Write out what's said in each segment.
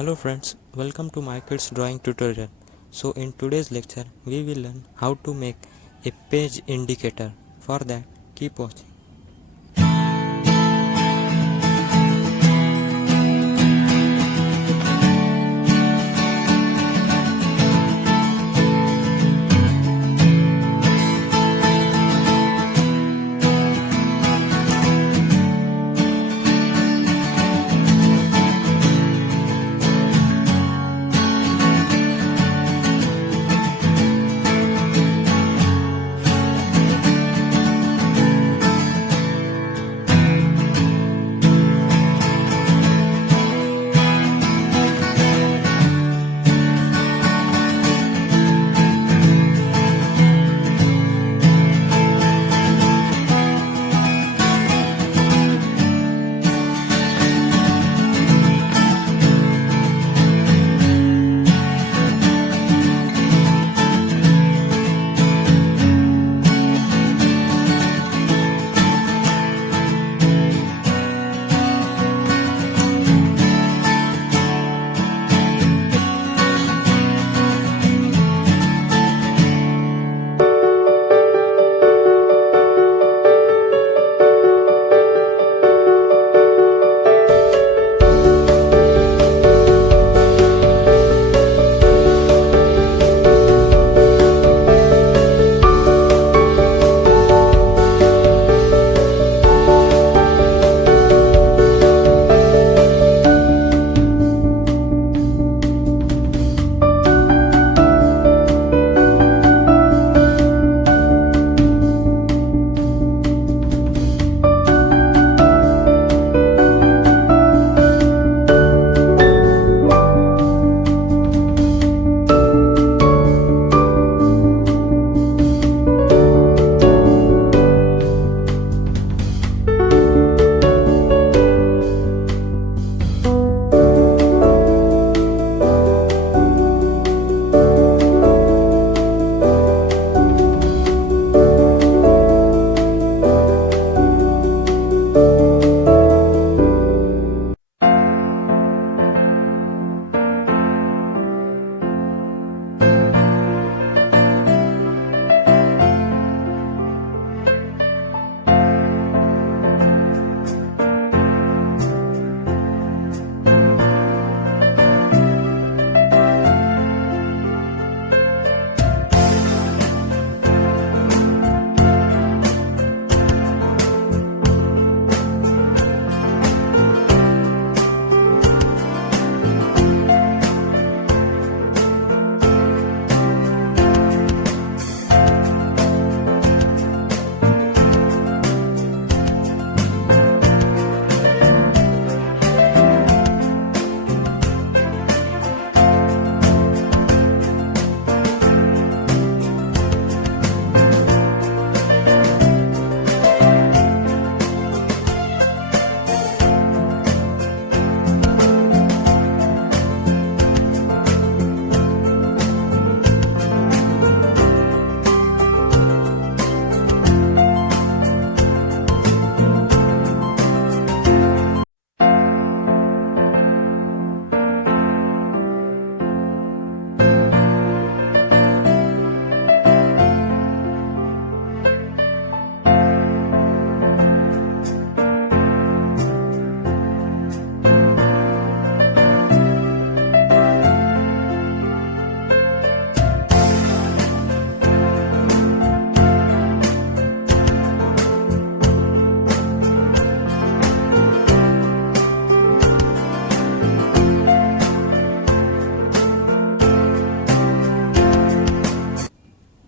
Hello friends, welcome to my kids drawing tutorial. So in today's lecture we will learn how to make a page indicator. For that, keep watching.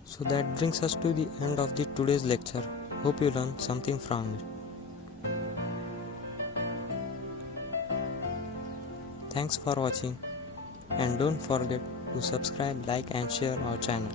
So that brings us to the end of the today's lecture. Hope you learned something from it. Thanks for watching and don't forget to subscribe, like and share our channel.